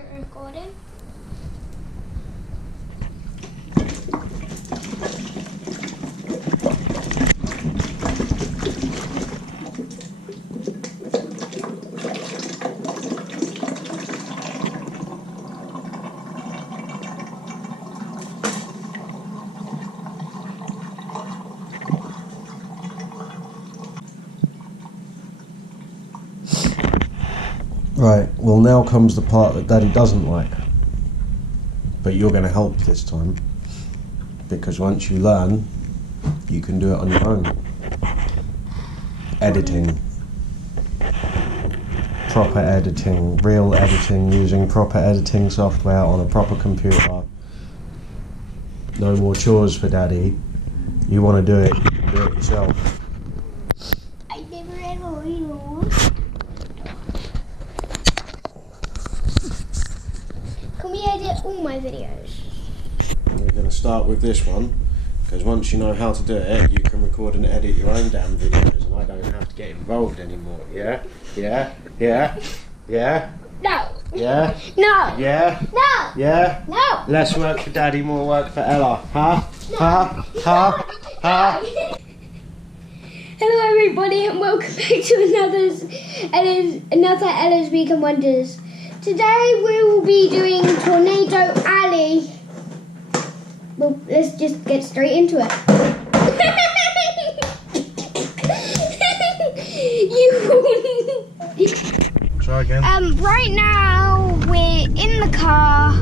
it recording? Right, well now comes the part that Daddy doesn't like. But you're going to help this time. Because once you learn, you can do it on your own. Editing. Proper editing, real editing, using proper editing software on a proper computer. No more chores for Daddy. You want to do it, you can do it yourself. I never ever will. Can we edit all my videos? We're going to start with this one, because once you know how to do it, you can record and edit your own damn videos, and I don't have to get involved anymore. Yeah? Yeah? Yeah? Yeah? No. Yeah? No. Yeah? No. Yeah? No. Less work for Daddy, more work for Ella. Huh? Huh? Huh? Huh? Hello everybody and welcome back to another Ella's Week and Wonders. Today we will be doing Tornado Alley. Well, let's just get straight into it. Try again. Right now we're in the car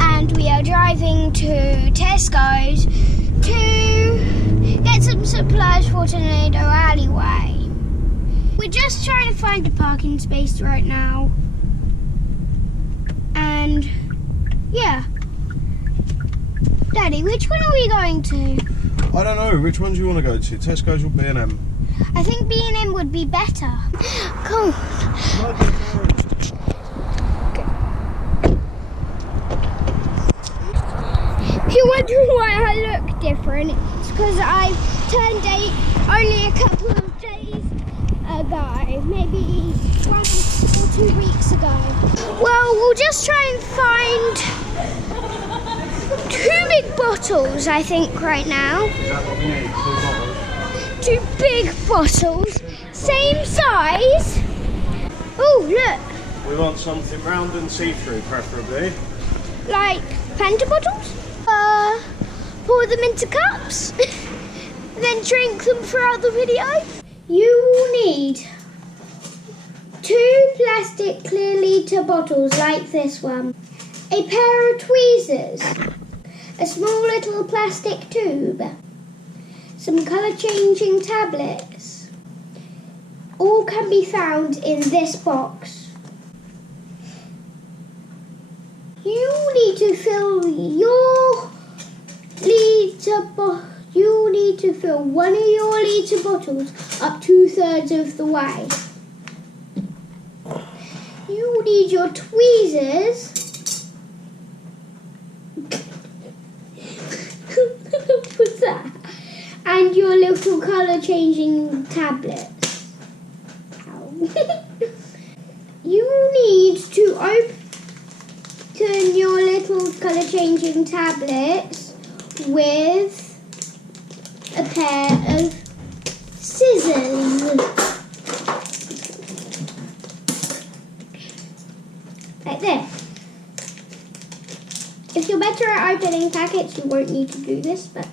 and we are driving to Tesco's to get some supplies for Tornado Alleyway. We're just trying to find a parking space right now. And yeah. Daddy, which one are we going to? I don't know, which one do you want to go to? Tesco's or B&M? I think B&M would be better. Cool. If you're wondering why I look different, it's because I've turned 8 only a couple of days ago, maybe 1 or 2 weeks ago. Well, we'll just try and find 2 big bottles, I think, right now. Is that what we need? 2 2 bottles? big bottles, same size. Oh, look, We want something round and see-through, preferably. like Fanta bottles. Pour them into cups, then drink them throughout the video. You will need 2 plastic clear litre bottles like this one, a pair of tweezers, a small little plastic tube, some colour changing tablets. All can be found in this box. You need to fill one of your litre bottles up 2/3 of the way. You need your tweezers. What's that? And your little colour changing tablets. Ow. You need to open your little colour changing tablets with a pair of scissors. Like this. If you're better at opening packets, you won't need to do this, but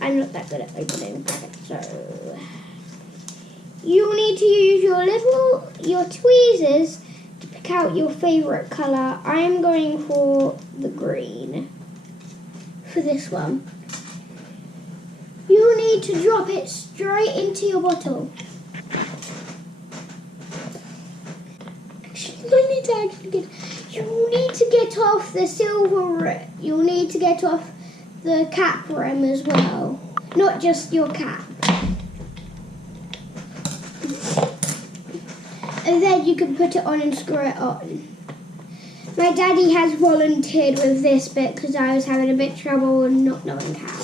I'm not that good at opening packets, so you need to use your tweezers to pick out your favourite colour. I'm going for the green for this one. You need to drop it straight into your bottle. You need to get off the silver. You'll need to get off the cap rim as well, not just your cap. And then you can put it on and screw it on. My daddy has volunteered with this bit because I was having a bit of trouble and not knowing how.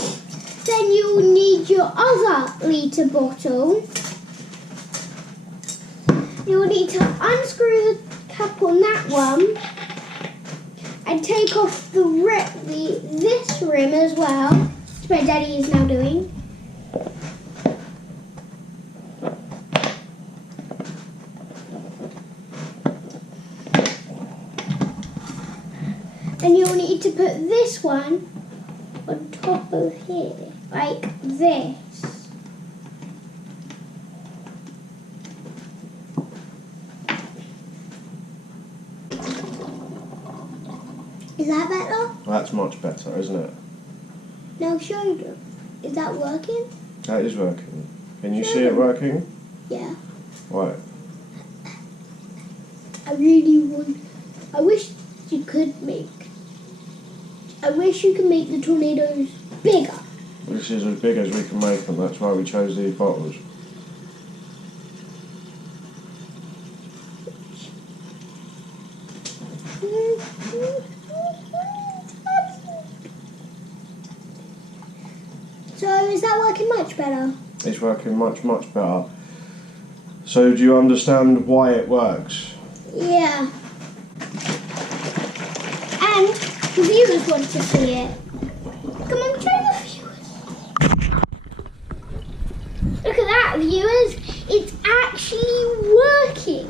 Then you'll need your other litre bottle. You'll need to unscrew the cap on that one and take off this rim as well. That's what Daddy is now doing. And you'll need to put this one on top of here, like this. Is that better? That's much better, isn't it? Now show them. Is that working? That is working. Can you Show see it them. working? Yeah. Right. I really want. I wish you could make. I wish you could make the tornadoes bigger. This is as big as we can make them. That's why we chose these bottles. So is that working much better? It's working much, much better. So do you understand why it works? Yeah. And the viewers want to see it. Come on, show the viewers. Look at that, viewers. It's actually working.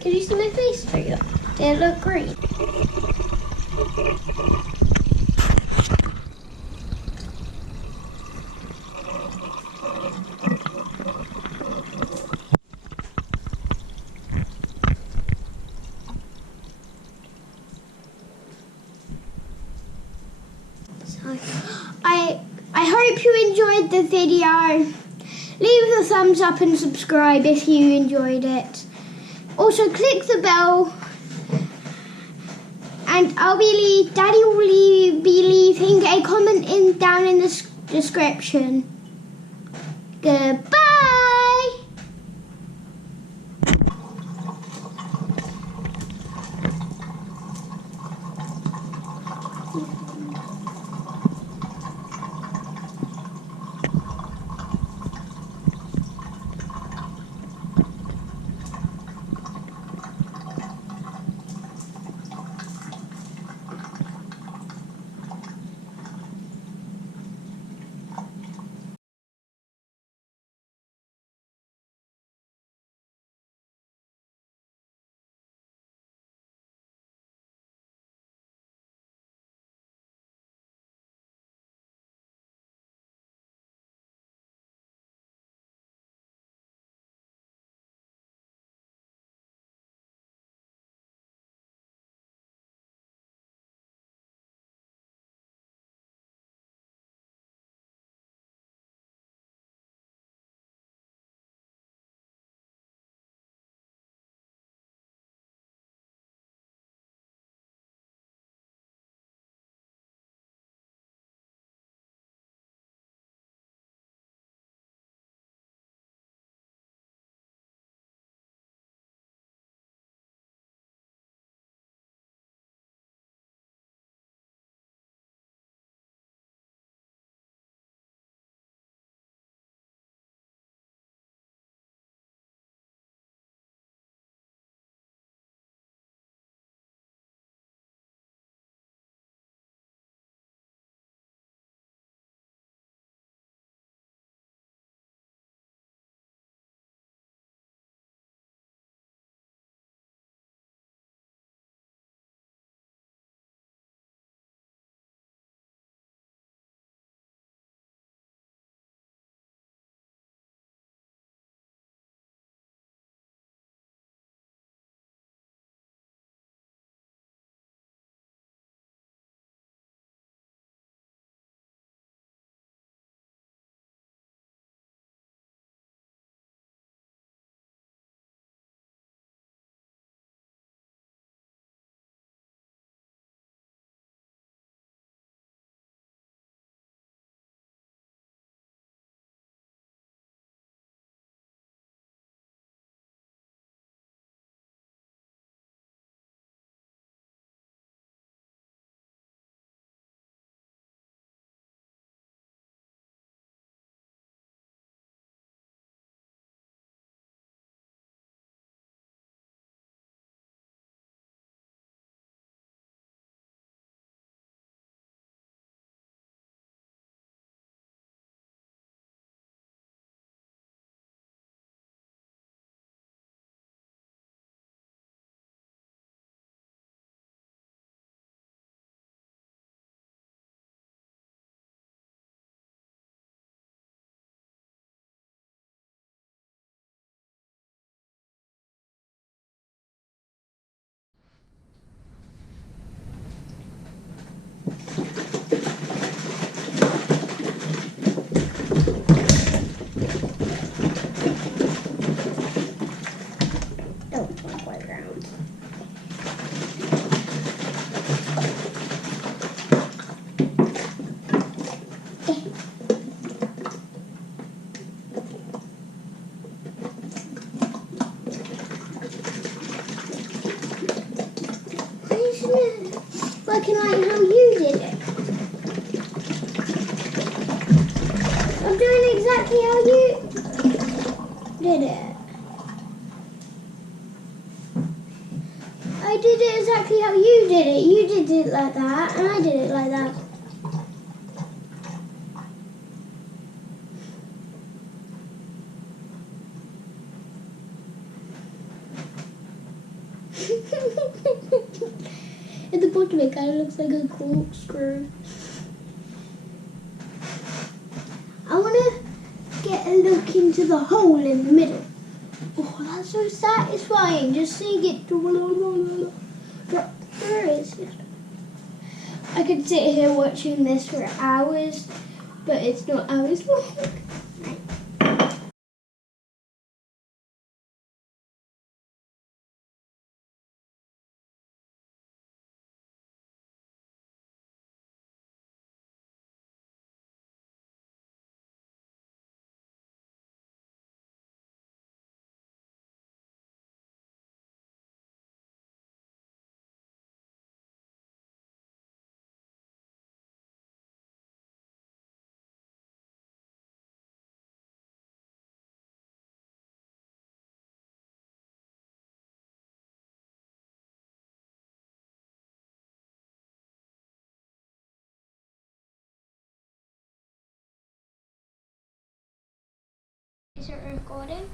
Can you see my face? Did it look great? I hope you enjoyed the video. Leave a thumbs up and subscribe if you enjoyed it. Also click the bell, and Daddy will be leaving a comment down in the description. Goodbye. working like how you did it. I'm doing exactly how you did it. I did it exactly how you did it. You did it like that, and I did it like that. At the bottom it kind of looks like a corkscrew. I want to get a look into the hole in the middle. Oh, that's so satisfying. Just seeing it drop through. I could sit here watching this for hours, but it's not hours long. Is it recording?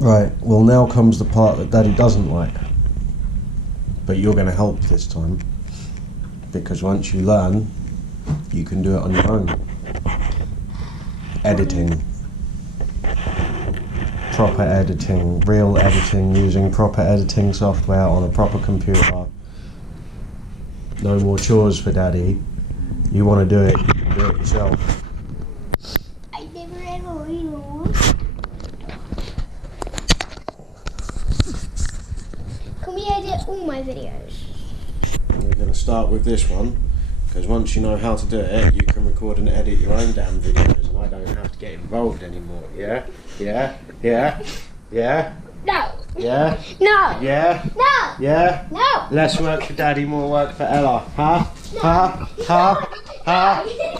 Right, well now comes the part that Daddy doesn't like. But you're going to help this time. Because once you learn, you can do it on your own. Editing. Proper editing, real editing, using proper editing software on a proper computer. No more chores for Daddy. You want to do it, you can do it yourself. I never ever will. Can we edit all my videos? We're going to start with this one, because once you know how to do it, you can record and edit your own damn videos, and I don't have to get involved anymore. Yeah? Yeah? Yeah? Yeah? No. Yeah? No. Yeah? No. Yeah? No. Less work for Daddy, more work for Ella. Huh? Huh? Huh? Huh?